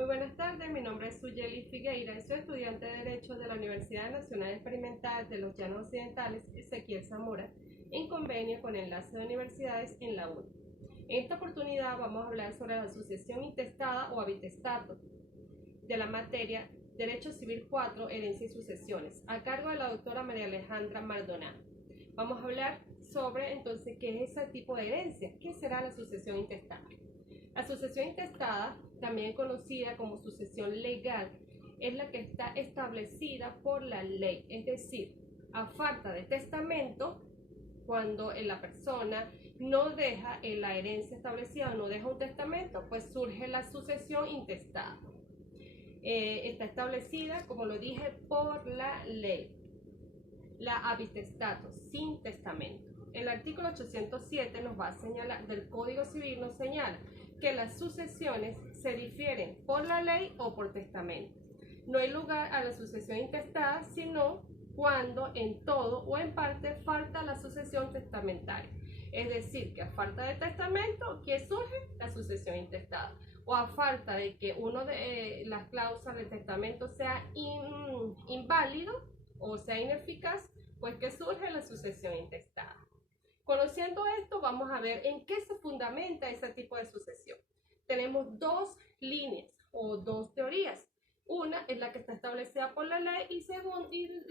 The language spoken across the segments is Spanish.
Muy buenas tardes, mi nombre es Suyeli Figueira, soy estudiante de Derecho de la Universidad Nacional Experimental de los Llanos Occidentales, Ezequiel Zamora, en convenio con Enlace de Universidades en la UNI. En esta oportunidad vamos a hablar sobre la sucesión intestada o habitestato de la materia Derecho Civil 4, Herencia y Sucesiones, a cargo de la doctora María Alejandra Maldonado. Vamos a hablar sobre entonces qué es ese tipo de herencia, qué será la sucesión intestada. La sucesión intestada, también conocida como sucesión legal, es la que está establecida por la ley, es decir, a falta de testamento, cuando la persona no deja la herencia establecida o no deja un testamento, pues surge la sucesión intestada. Está establecida, como lo dije, por la ley. La habitestato, sin testamento. El artículo 807 nos va a señalar, del Código Civil nos señala que las sucesiones se difieren por la ley o por testamento. No hay lugar a la sucesión intestada, sino cuando en todo o en parte falta la sucesión testamentaria. Es decir, que a falta de testamento, ¿qué surge? La sucesión intestada. O a falta de que una de las cláusulas del testamento sea inválido o sea ineficaz, pues que surge la sucesión intestada. Conociendo esto, vamos a ver en qué se fundamenta ese tipo de sucesión. Tenemos dos líneas o dos teorías. Una es la que está establecida por la ley y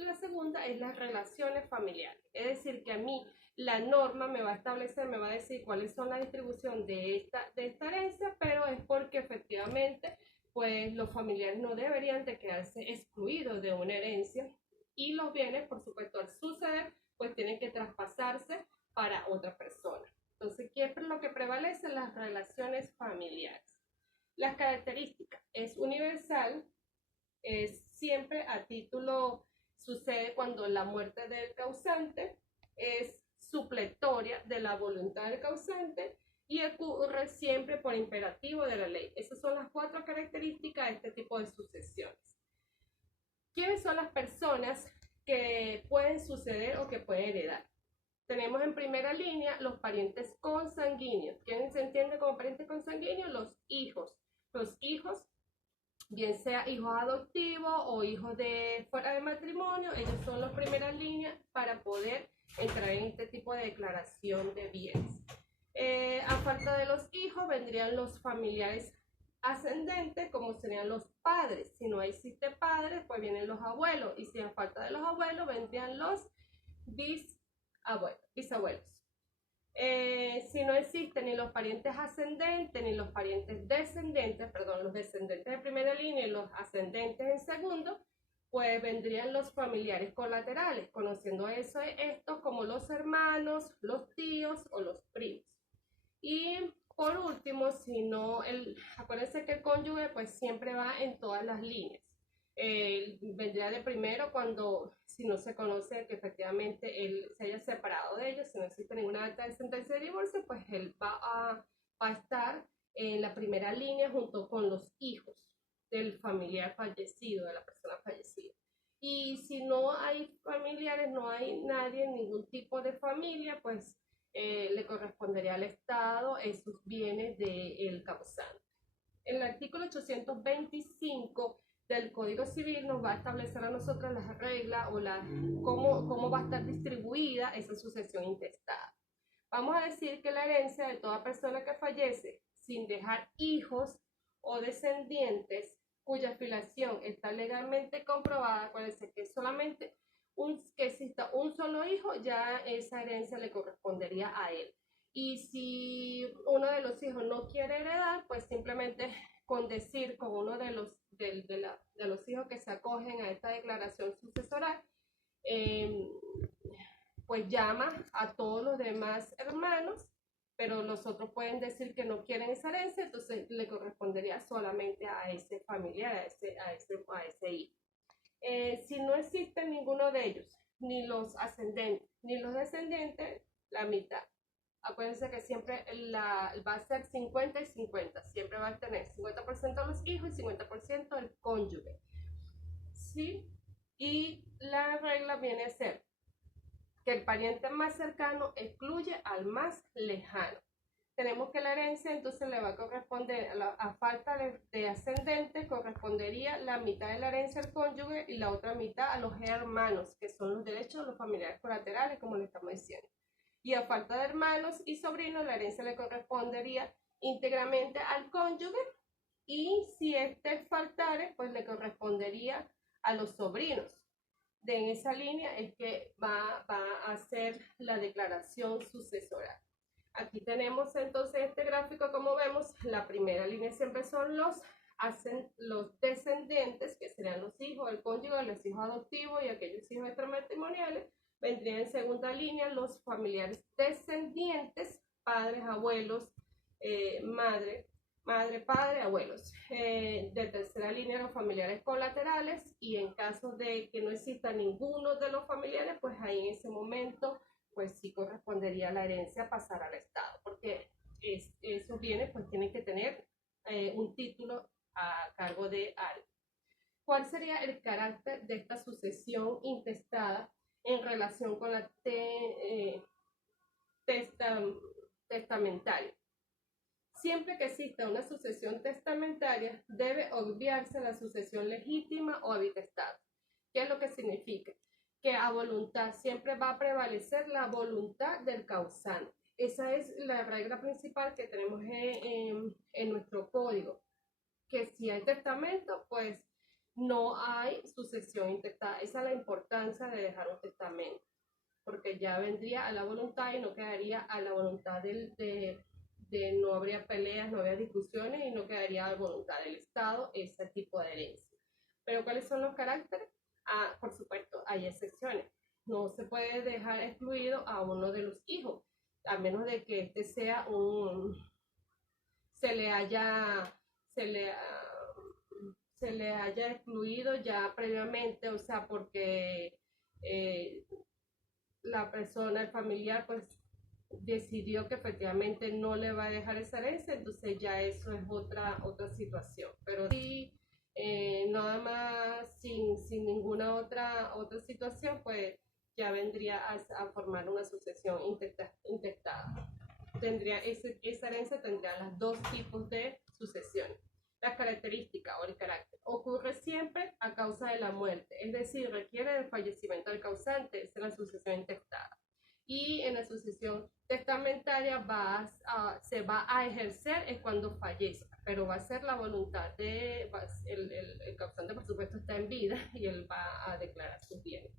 la segunda es las relaciones familiares. Es decir, que a mí la norma me va a establecer, me va a decir cuáles son la distribución de esta herencia, pero es porque efectivamente pues los familiares no deberían de quedarse excluidos de una herencia y los bienes, por supuesto, al suceder, pues tienen que traspasarse para otra persona. Entonces, ¿qué es lo que prevalece? Las relaciones familiares. Las características es universal, es siempre a título, sucede cuando la muerte del causante es supletoria de la voluntad del causante y ocurre siempre por imperativo de la ley. Esas son las cuatro características de este tipo de sucesiones. ¿Quiénes son las personas que pueden suceder o que pueden heredar? Tenemos en primera línea los parientes consanguíneos. ¿Quién se entiende como parientes consanguíneos? Los hijos. Los hijos, bien sea hijos adoptivos o hijos de fuera de matrimonio, ellos son las primeras líneas para poder entrar en este tipo de declaración de bienes. A falta de los hijos vendrían los familiares ascendentes, como serían los padres. Si no existe padres, pues vienen los abuelos. Y si a falta de los abuelos, vendrían los bisabuelos. Si no existen ni los parientes ascendentes ni los parientes descendentes, perdón, los descendentes de primera línea y los ascendentes en segundo, pues vendrían los familiares colaterales, conociendo esto como los hermanos, los tíos o los primos. Y por último, si no, acuérdense que el cónyuge pues siempre va en todas las líneas. Vendría de primero cuando, si no se conoce que efectivamente él se haya separado de ellos, si no existe ninguna acta de sentencia de divorcio, pues él va a estar en la primera línea junto con los hijos del familiar fallecido, de la persona fallecida. Y si no hay familiares, no hay nadie, ningún tipo de familia, pues le correspondería al Estado esos bienes del causante. El artículo 825 del Código Civil nos va a establecer a nosotros las reglas o cómo va a estar distribuida esa sucesión intestada. Vamos a decir que la herencia de toda persona que fallece sin dejar hijos o descendientes cuya filiación está legalmente comprobada, acuérdense que solamente que exista un solo hijo, ya esa herencia le correspondería a él. Y si uno de los hijos no quiere heredar, pues simplemente con decir con uno de los hijos que se acogen a esta declaración sucesoral, pues llama a todos los demás hermanos, pero los otros pueden decir que no quieren esa herencia, entonces le correspondería solamente a ese familiar, a ese hijo. Si no existe ninguno de ellos, ni los ascendentes ni los descendientes, la mitad. Acuérdense que siempre va a ser 50 y 50, siempre va a tener 50% los hijos y 50% el cónyuge. ¿Sí? Y la regla viene a ser que el pariente más cercano excluye al más lejano. tenemos que la herencia entonces le va a corresponder, a falta de ascendente, correspondería la mitad de la herencia al cónyuge y la otra mitad a los hermanos, que son los derechos de los familiares colaterales, como le estamos diciendo. Y a falta de hermanos y sobrinos, la herencia le correspondería íntegramente al cónyuge, y si este faltare, pues le correspondería a los sobrinos. En esa línea es que va a hacer la declaración sucesoral. Aquí tenemos entonces este gráfico, como vemos, la primera línea siempre son los descendientes, que serían los hijos del cónyuge, los hijos adoptivos y aquellos hijos extramatrimoniales. Vendría en segunda línea los familiares descendientes, padres, abuelos, madre, padre, abuelos. De tercera línea los familiares colaterales, y en caso de que no exista ninguno de los familiares, pues ahí en ese momento pues sí correspondería la herencia pasar al Estado, porque esos bienes pues tienen que tener un título a cargo de alguien. ¿Cuál sería el carácter de esta sucesión intestada en relación con la testamentaria? Siempre que exista una sucesión testamentaria, debe obviarse la sucesión legítima o habitestada. ¿Qué es lo que significa? Que a voluntad siempre va a prevalecer la voluntad del causante. Esa es la regla principal que tenemos en nuestro código, que si hay testamento, pues no hay sucesión intestada. Esa es la importancia de dejar un testamento, porque ya vendría a la voluntad y no quedaría a la voluntad no habría peleas, no habría discusiones y no quedaría a voluntad del Estado ese tipo de herencia. Pero ¿cuáles son los caracteres? Por supuesto, hay excepciones. No se puede dejar excluido a uno de los hijos, a menos de que este sea se le haya excluido ya previamente, o sea, porque la persona, el familiar, pues decidió que efectivamente no le va a dejar esa herencia, entonces ya eso es otra situación. Pero sí, nada más sin ninguna otra situación, pues ya vendría a formar una sucesión intestada. Esa herencia tendría los dos tipos de sucesiones. La característica o el carácter ocurre siempre a causa de la muerte, es decir, requiere del fallecimiento del causante, es la sucesión intestada. Y en la sucesión testamentaria se va a ejercer es cuando fallece, pero va a ser la voluntad el causante, por supuesto, está en vida y él va a declarar sus bienes.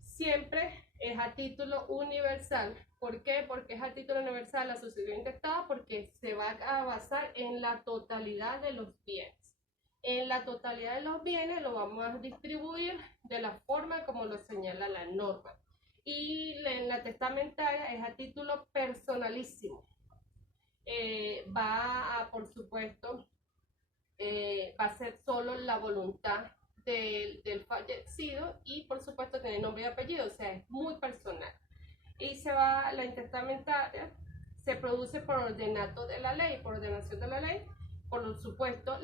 Siempre es a título universal. ¿Por qué? Porque es a título universal la sucesión intestada, porque se va a basar en la totalidad de los bienes. En la totalidad de los bienes lo vamos a distribuir de la forma como lo señala la norma. Y en la testamentaria es a título personalísimo. Por supuesto, va a ser solo la voluntad del fallecido, y por supuesto tiene nombre y apellido, o sea, es muy personal. Y la intestamentaria se produce por ordenato de la ley, por ordenación de la ley. Por supuesto,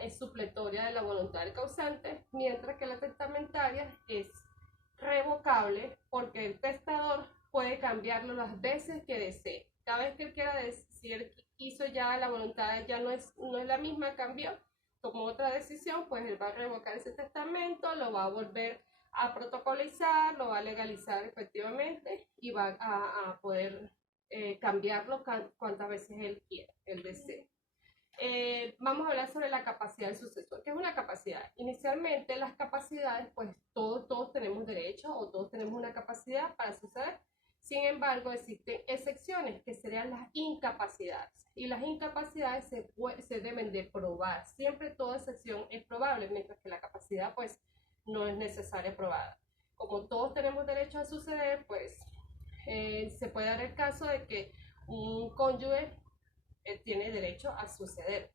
es supletoria de la voluntad del causante, mientras que la testamentaria es revocable, porque el testador puede cambiarlo las veces que desee. Cada vez que él quiera decir, hizo ya la voluntad, ya no es la misma, cambió, tomó otra decisión, pues él va a revocar ese testamento, lo va a volver a protocolizar, lo va a legalizar efectivamente y va a poder cambiarlo cuantas veces él quiera, él desee. Vamos a hablar sobre la capacidad del sucesor. ¿Qué es una capacidad? Inicialmente las capacidades, pues todos tenemos derecho o todos tenemos una capacidad para suceder. Sin embargo, existen excepciones que serían las incapacidades, y las incapacidades se deben de probar. Siempre toda excepción es probable, mientras que la capacidad pues no es necesaria probada. Como todos tenemos derecho a suceder, pues se puede dar el caso de que un cónyuge tiene derecho a suceder,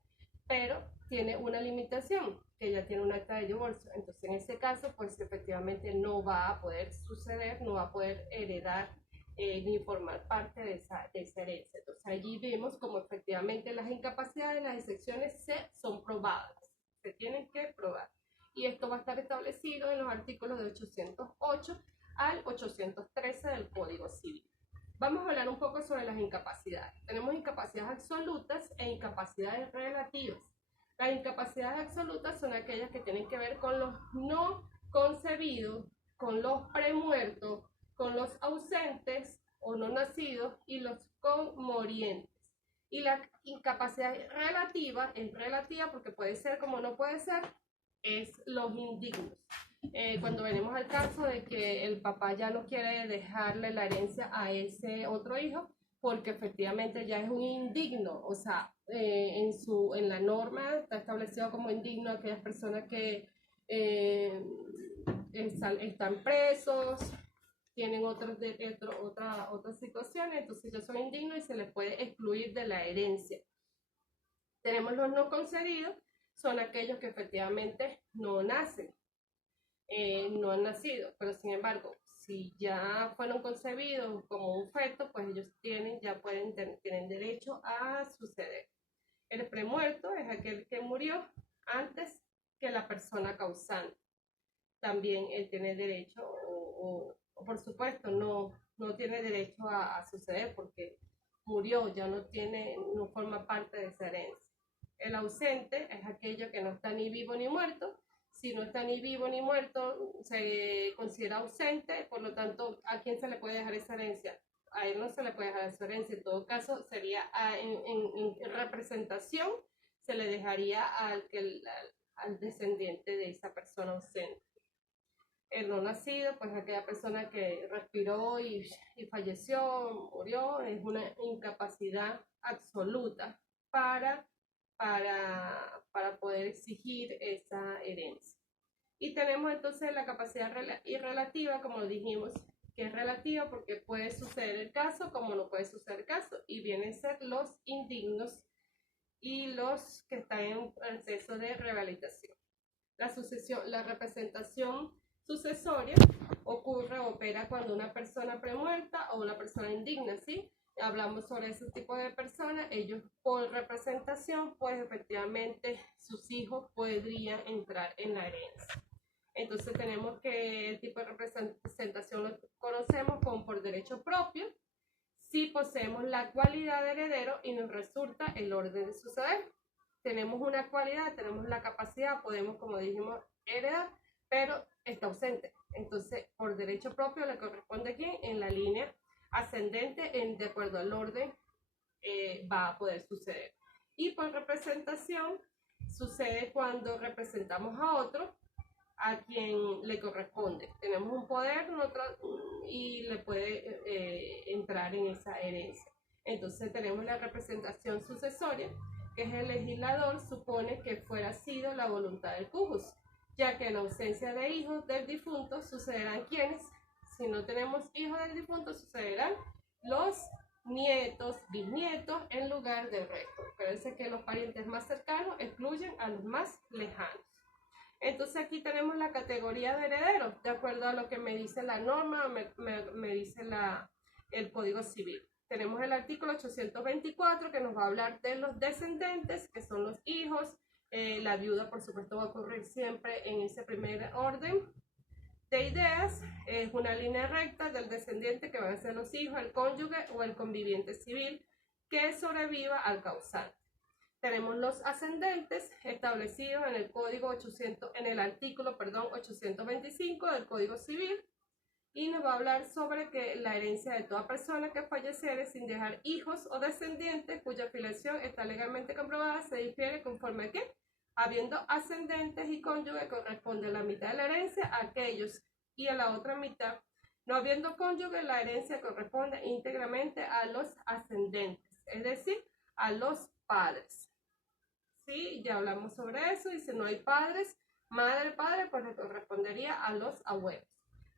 pero tiene una limitación, que ya tiene un acta de divorcio. Entonces en ese caso pues efectivamente no va a poder suceder, no va a poder heredar ni formar parte de esa herencia. Entonces allí vemos como efectivamente las incapacidades, las excepciones son probadas, se tienen que probar, y esto va a estar establecido en los artículos de 808 al 813 del Código Civil. Vamos a hablar un poco sobre las incapacidades. Tenemos incapacidades absolutas e incapacidades relativas. Las incapacidades absolutas son aquellas que tienen que ver con los no concebidos, con los premuertos, con los ausentes o no nacidos y los conmorientes. Y la incapacidad relativa es relativa porque puede ser como no puede ser, es los indignos. Cuando venimos al caso de que el papá ya no quiere dejarle la herencia a ese otro hijo, porque efectivamente ya es un indigno, o sea, en la norma está establecido como indigno aquellas personas que están presos, tienen otras situaciones, entonces ellos son indignos y se les puede excluir de la herencia. Tenemos los no concedidos, son aquellos que efectivamente no nacen, no han nacido, pero sin embargo, si ya fueron concebidos como un feto, pues ellos tienen derecho a suceder. El premuerto es aquel que murió antes que la persona causante. También él tiene derecho, o por supuesto, no tiene derecho a suceder porque murió, ya no forma parte de esa herencia. El ausente es aquello que no está ni vivo ni muerto. Si no está ni vivo ni muerto, se considera ausente, por lo tanto, ¿a quién se le puede dejar esa herencia? A él no se le puede dejar esa herencia. En todo caso, sería en representación, se le dejaría al descendiente de esa persona ausente. El no nacido, pues aquella persona que respiró y falleció, murió, es una incapacidad absoluta para poder exigir esa herencia. Y tenemos entonces la capacidad irrelativa, como dijimos, que es relativa porque puede suceder el caso como no puede suceder el caso, y vienen a ser los indignos y los que están en proceso de rehabilitación. La representación sucesoria opera cuando una persona premuerta o una persona indigna, ¿sí? Hablamos sobre ese tipo de personas, ellos por representación, pues efectivamente sus hijos podrían entrar en la herencia. Entonces tenemos que el tipo de representación lo conocemos como por derecho propio, si poseemos la cualidad de heredero y nos resulta el orden de suceder. Tenemos una cualidad, tenemos la capacidad, podemos, como dijimos, heredar, pero está ausente. Entonces, por derecho propio le corresponde aquí en la línea ascendente, de acuerdo al orden, va a poder suceder. Y por representación, sucede cuando representamos a otro a quien le corresponde. Tenemos un poder y le puede entrar en esa herencia. Entonces tenemos la representación sucesoria, que es el legislador supone que fuera sido la voluntad del cujus, ya que en ausencia de hijos del difunto sucederán quienes, si no tenemos hijos del difunto, sucederán los nietos, bisnietos en lugar del resto. Acuérdense que los parientes más cercanos excluyen a los más lejanos. Entonces aquí tenemos la categoría de herederos, de acuerdo a lo que me dice la norma, me dice el Código Civil. Tenemos el artículo 824 que nos va a hablar de los descendentes, que son los hijos. La viuda, por supuesto, va a ocurrir siempre en ese primer orden de ideas. Es una línea recta del descendiente que van a ser los hijos, el cónyuge o el conviviente civil que sobreviva al causante. Tenemos los ascendentes establecidos en el artículo 825 del Código Civil, y nos va a hablar sobre que la herencia de toda persona que falleciere sin dejar hijos o descendientes cuya filiación está legalmente comprobada se difiere conforme a que, habiendo ascendentes y cónyuge, corresponde la mitad de la herencia a aquellos, y a la otra mitad, no habiendo cónyuge, la herencia corresponde íntegramente a los ascendentes, es decir, a los padres. Sí, ya hablamos sobre eso, y si no hay padres, madre, padre, pues le correspondería a los abuelos.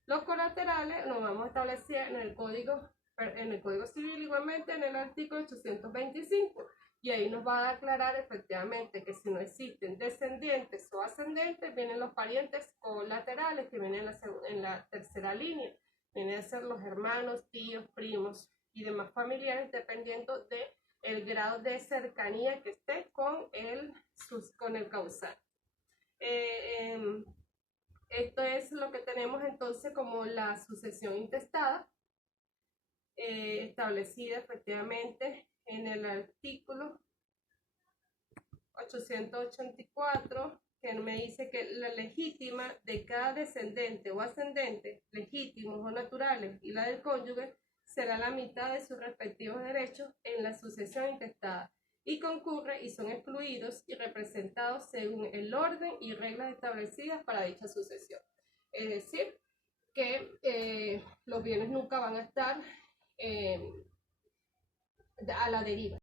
Los colaterales nos vamos a establecer en el Código Civil, igualmente en el artículo 825, y ahí nos va a aclarar efectivamente que si no existen descendientes o ascendentes, vienen los parientes colaterales que vienen en la tercera línea, vienen a ser los hermanos, tíos, primos y demás familiares, dependiendo de el grado de cercanía que esté con el causante. Esto es lo que tenemos entonces como la sucesión intestada. establecida efectivamente en el artículo 884, que me dice que la legítima de cada descendente o ascendente, legítimos o naturales, y la del cónyuge, será la mitad de sus respectivos derechos en la sucesión intestada, y concurre y son excluidos y representados según el orden y reglas establecidas para dicha sucesión. Es decir, que los bienes nunca van a estar a la deriva.